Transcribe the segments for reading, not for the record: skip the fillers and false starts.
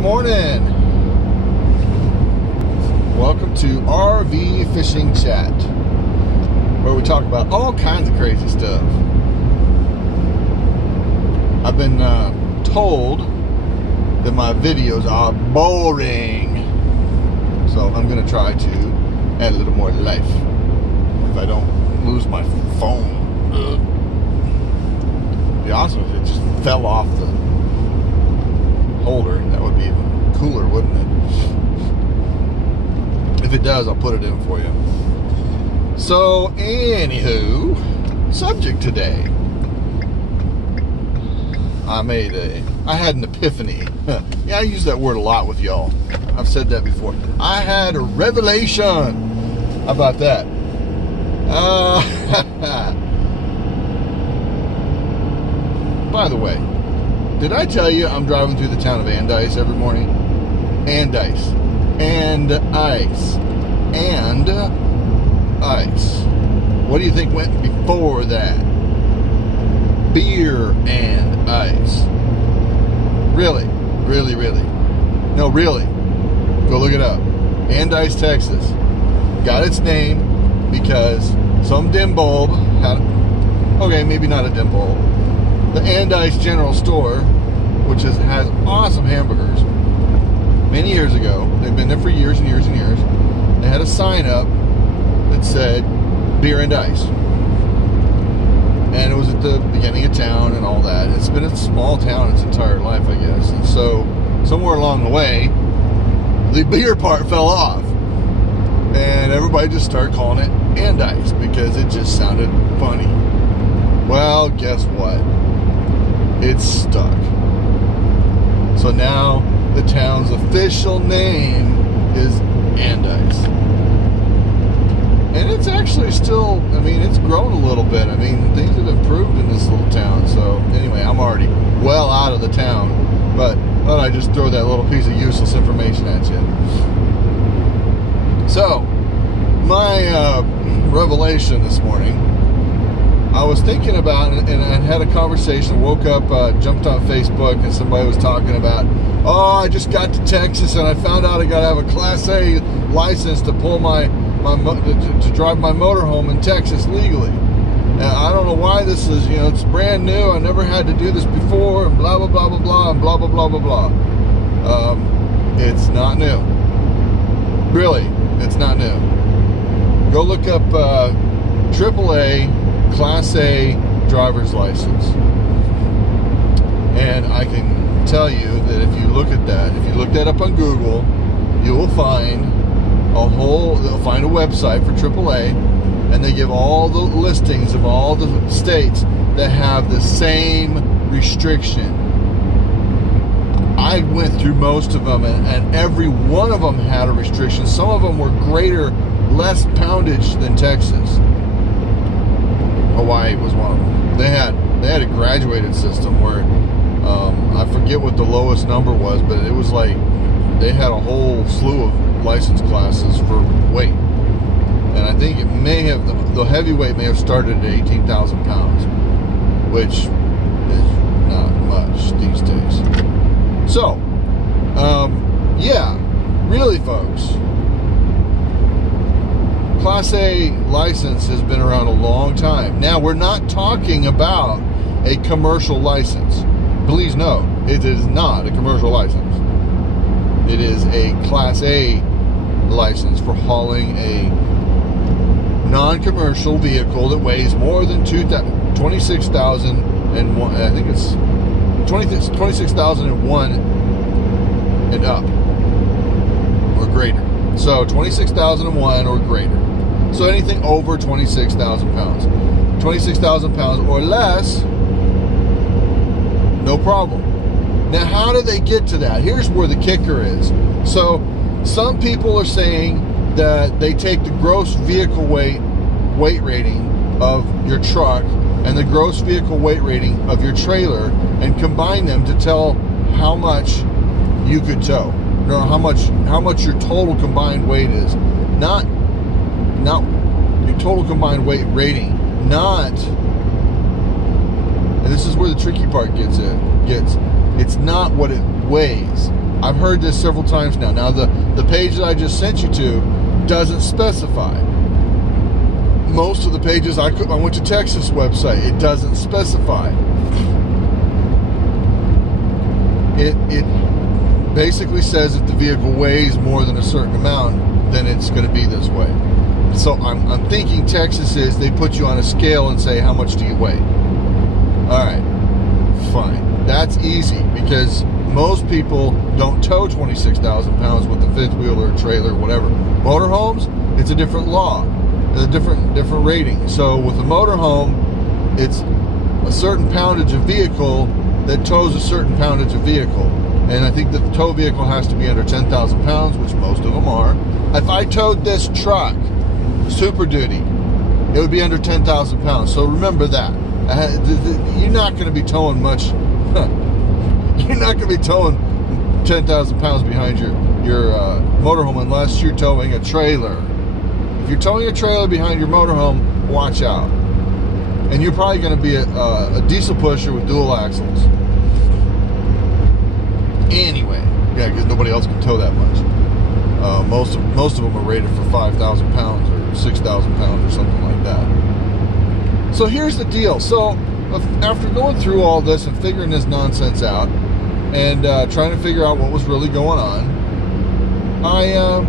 morning. Welcome to RV Fishing Chat, where we talk about all kinds of crazy stuff. I've been told that my videos are boring, so I'm going to try to add a little more life if I don't lose my phone. It'd be awesome if it just fell off the holder. That would be even cooler, wouldn't it? If it does, I'll put it in for you. So, anywho, subject today. I had an epiphany. Yeah, I use that word a lot with y'all. I've said that before. I had a revelation. How about that? By the way, did I tell you I'm driving through the town of Andice every morning? Andice. And ice. And ice. What do you think went before that? Beer and ice. Really? Really, really? No, really. Go look it up. Andice, Texas. Got its name because some dim bulb had... Okay, maybe not a dim bulb. The Andice General Store, which has awesome hamburgers. Many years ago, they've been there for years and years and years. They had a sign up that said beer and ice. And it was at the beginning of town and all that. It's been a small town its entire life, I guess. And so, somewhere along the way, the beer part fell off. And everybody just started calling it Andice because it just sounded funny. Well, guess what? It's stuck. So now the town's official name is Andice. And it's actually still, I mean, it's grown a little bit. I mean, things have improved in this little town. So anyway, I'm already well out of the town, but thought I'd just throw that little piece of useless information at you. So, my revelation this morning, I was thinking about it, and I had a conversation, woke up, jumped on Facebook, and somebody was talking about, oh, I just got to Texas, and I found out I got to have a Class A license to pull to drive my motorhome in Texas legally. And I don't know why this is, it's brand new, I never had to do this before, and blah, blah, blah, blah, blah, and blah, blah, blah, blah, blah. It's not new. Really, it's not new. Go look up AAA Class A driver's license. And I can tell you that if you look at that, if you look that up on Google, you will find they'll find a website for AAA, and they give all the listings of all the states that have the same restriction. I went through most of them, and every one of them had a restriction. Some of them were less poundage than Texas. Hawaii was one of them. They had a graduated system where I forget what the lowest number was, but it was like they had a whole slew of license classes for weight, and I think it may have the heavyweight may have started at 18,000 pounds, which is not much these days. So, yeah, really, folks. Class A license has been around a long time. Now, we're not talking about a commercial license. Please know, it is not a commercial license. It is a Class A license for hauling a non-commercial vehicle that weighs more than 26,001. I think it's 26,001 and up or greater. So 26,001 or greater. So anything over 26,000 pounds. 26,000 pounds or less, no problem. Now, how do they get to that? Here's where the kicker is. So, some people are saying that they take the gross vehicle weight rating of your truck and the gross vehicle weight rating of your trailer and combine them to tell how much you could tow, or how much your total combined weight is. Not your total combined weight rating. Not, and this is where the tricky part gets. It's not what it weighs. I've heard this several times now. Now, the page that I just sent you to doesn't specify. Most of the pages, I went to Texas website, it doesn't specify. It basically says if the vehicle weighs more than a certain amount, then it's going to be this way. So I'm thinking Texas is they put you on a scale and say, how much do you weigh? All right, fine. That's easy because most people don't tow 26,000 pounds with a fifth wheel or a trailer or whatever. Motorhomes, it's a different law. It's a different rating. So with a motorhome, it's a certain poundage of vehicle that tows a certain poundage of vehicle. And I think the tow vehicle has to be under 10,000 pounds, which most of them are. If I towed this truck, Super Duty, it would be under 10,000 pounds. So remember that. You're not going to be towing much. You're not going to be towing 10,000 pounds behind your motorhome unless you're towing a trailer. If you're towing a trailer behind your motorhome, watch out. And you're probably going to be a diesel pusher with dual axles. Anyway, yeah, because nobody else can tow that much. Most of them are rated for 5,000 pounds or 6,000 pounds or something like that. So here's the deal. So after going through all this and figuring this nonsense out and trying to figure out what was really going on, I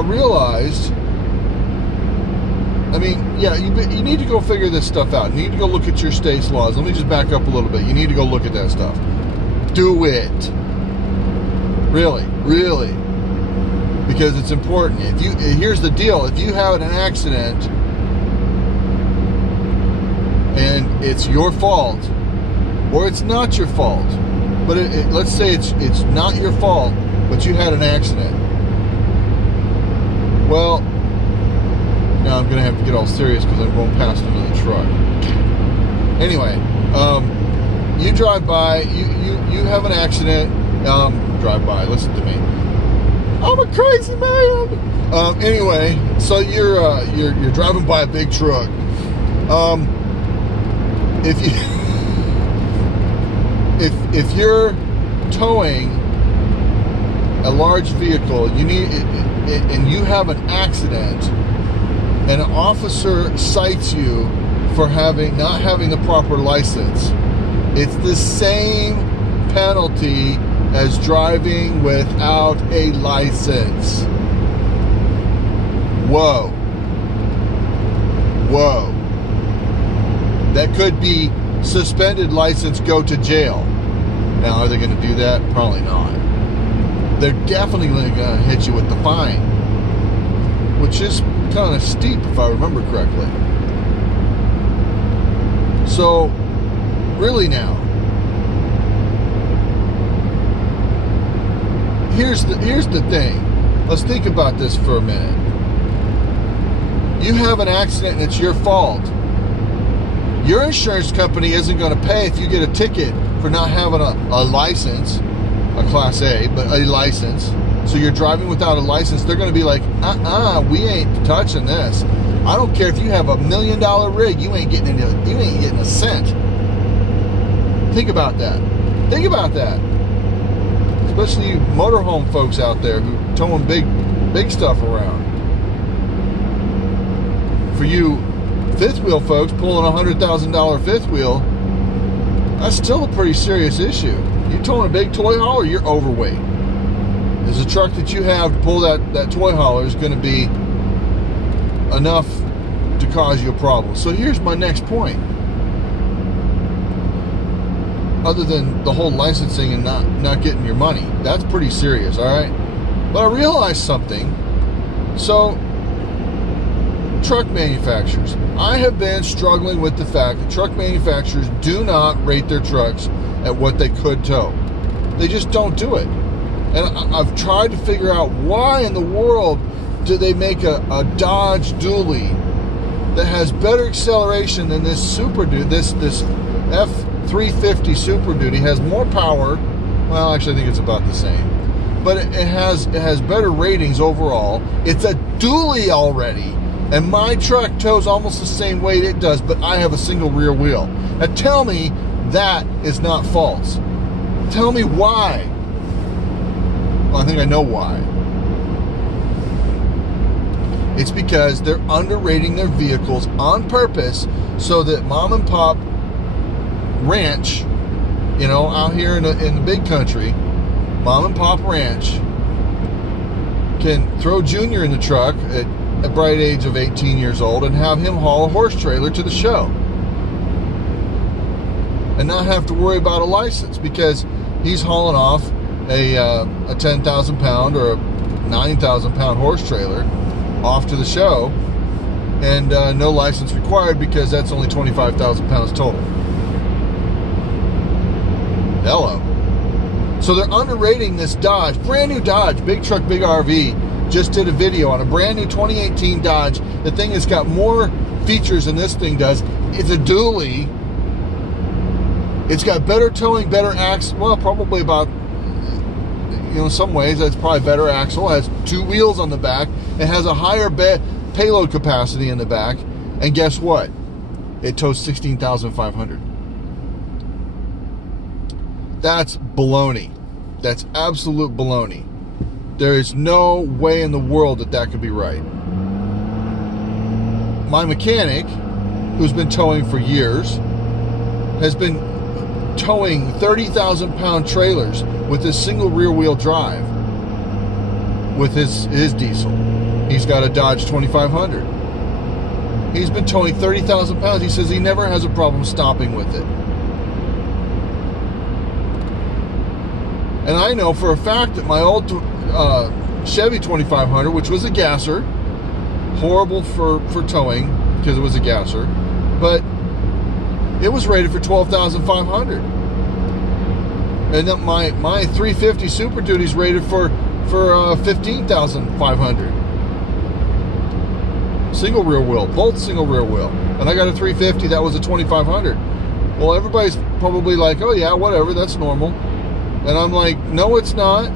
realized, I mean, yeah, you need to go figure this stuff out. You need to go look at your state's laws. Let me just back up a little bit. You need to go look at that stuff. Do it. Really. Because it's important. Here's the deal. If you have an accident and it's your fault, or it's not your fault, but let's say it's not your fault, but you had an accident. Well, now I'm going to have to get all serious because I'm going past another truck. Anyway, you drive by, you have an accident, drive by, listen to me. I'm a crazy man. Anyway, so you're driving by a big truck. If you're towing a large vehicle, and you have an accident, and an officer cites you for not having the proper license, it's the same penalty as driving without a license. Whoa. That could be suspended license, go to jail. Now, are they going to do that? Probably not. They're definitely going to hit you with the fine, which is kind of steep if I remember correctly. So, really now, here's the thing. Let's think about this for a minute. You have an accident and it's your fault. Your insurance company isn't going to pay if you get a ticket for not having a license, a Class A, but a license. So you're driving without a license. They're going to be like, we ain't touching this. I don't care if you have $1 million rig, you ain't getting a cent. Think about that. Especially you motorhome folks out there who towing big stuff around. For you fifth wheel folks pulling a $100,000 fifth wheel, that's still a pretty serious issue. You're towing a big toy hauler, you're overweight. Is the truck that you have to pull that toy hauler is going to be enough to cause you a problem. So here's my next point. Other than the whole licensing and not getting your money, that's pretty serious, all right? But I realized something. So, truck manufacturers. I have been struggling with the fact that truck manufacturers do not rate their trucks at what they could tow. They just don't do it. And I've tried to figure out why in the world do they make a Dodge Dually that has better acceleration than this Super Duty, this F350 Super Duty has more power. Well, actually I think it's about the same. But it has better ratings overall. It's a Dually already. And my truck tows almost the same weight it does, but I have a single rear wheel. Now tell me that is not false. Tell me why. Well, I think I know why. It's because they're underrating their vehicles on purpose so that mom and pop ranch, you know, out here in the big country, mom and pop ranch can throw Junior in the truck at a bright age of 18 years old and have him haul a horse trailer to the show and not have to worry about a license, because he's hauling off a 10,000 pound or a 9,000 pound horse trailer off to the show, and no license required because that's only 25,000 pounds total. Hello. So they're underrating this Dodge, brand new Dodge, big truck, big RV. Just did a video on a brand new 2018 Dodge. The thing has got more features than this thing does. It's a dually. It's got better towing, better axle. Well, probably about, you know, in some ways that's probably better axle. It has two wheels on the back. It has a higher payload capacity in the back. And guess what? It tows 16,500. That's baloney. That's absolute baloney. There is no way in the world that that could be right. My mechanic, who's been towing for years, has been towing 30,000 pound trailers with his single rear wheel drive with his diesel. He's got a Dodge 2500. He's been towing 30,000 pounds. He says he never has a problem stopping with it. And I know for a fact that my old Chevy 2500, which was a gasser, horrible for towing because it was a gasser, but it was rated for 12,500. And then my 350 Super Duty is rated for 15,500. Single rear wheel, both single rear wheel. And I got a 350 that was a 2,500. Well, everybody's probably like, oh yeah, whatever, that's normal. And I'm like, no, it's not.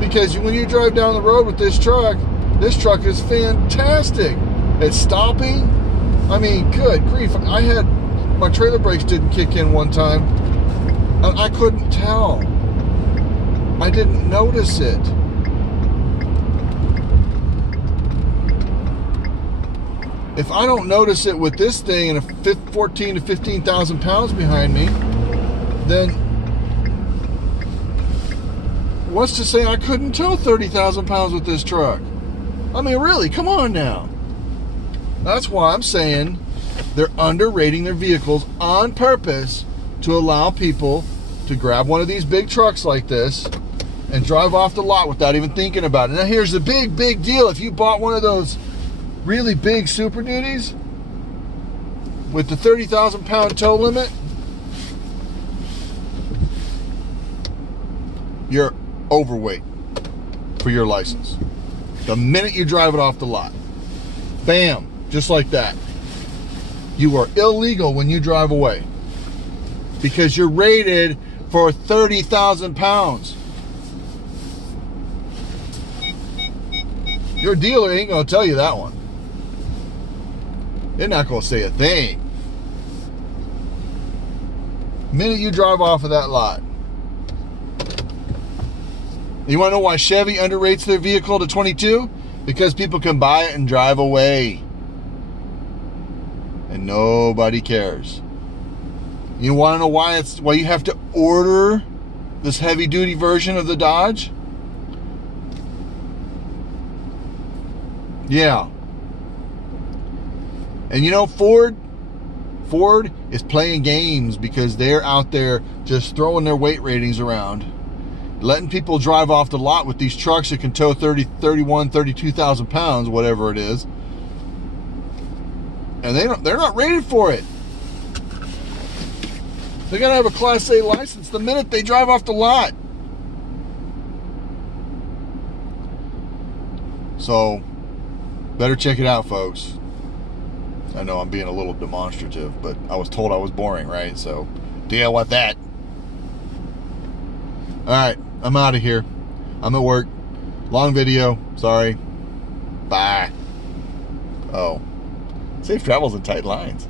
Because when you drive down the road with this truck is fantastic. It's stopping. I mean, good grief. My trailer brakes didn't kick in one time. And I couldn't tell. I didn't notice it. If I don't notice it with this thing and a 14 to 15,000 pounds behind me, then what's to say I couldn't tow 30,000 pounds with this truck? I mean, really, come on now. That's why I'm saying they're underrating their vehicles on purpose to allow people to grab one of these big trucks like this and drive off the lot without even thinking about it. Now, here's the big deal. If you bought one of those really big Super Duties with the 30,000 pound tow limit, you're overweight for your license. The minute you drive it off the lot, bam, just like that. You are illegal when you drive away because you're rated for 30,000 pounds. Your dealer ain't gonna tell you that one. They're not gonna say a thing. The minute you drive off of that lot. You want to know why Chevy underrates their vehicle to 22? Because people can buy it and drive away. And nobody cares. You want to know why you have to order this heavy duty version of the Dodge? Yeah. And you know, Ford is playing games because they're out there just throwing their weight ratings around, letting people drive off the lot with these trucks that can tow 30, 31, 32,000 pounds, whatever it is. And they're not rated for it. They gotta have a Class A license the minute they drive off the lot. So, better check it out, folks. I know I'm being a little demonstrative, but I was told I was boring, right? So, deal with that. Alright, I'm out of here. I'm at work. Long video. Sorry. Bye. Oh. Safe travels in tight lines.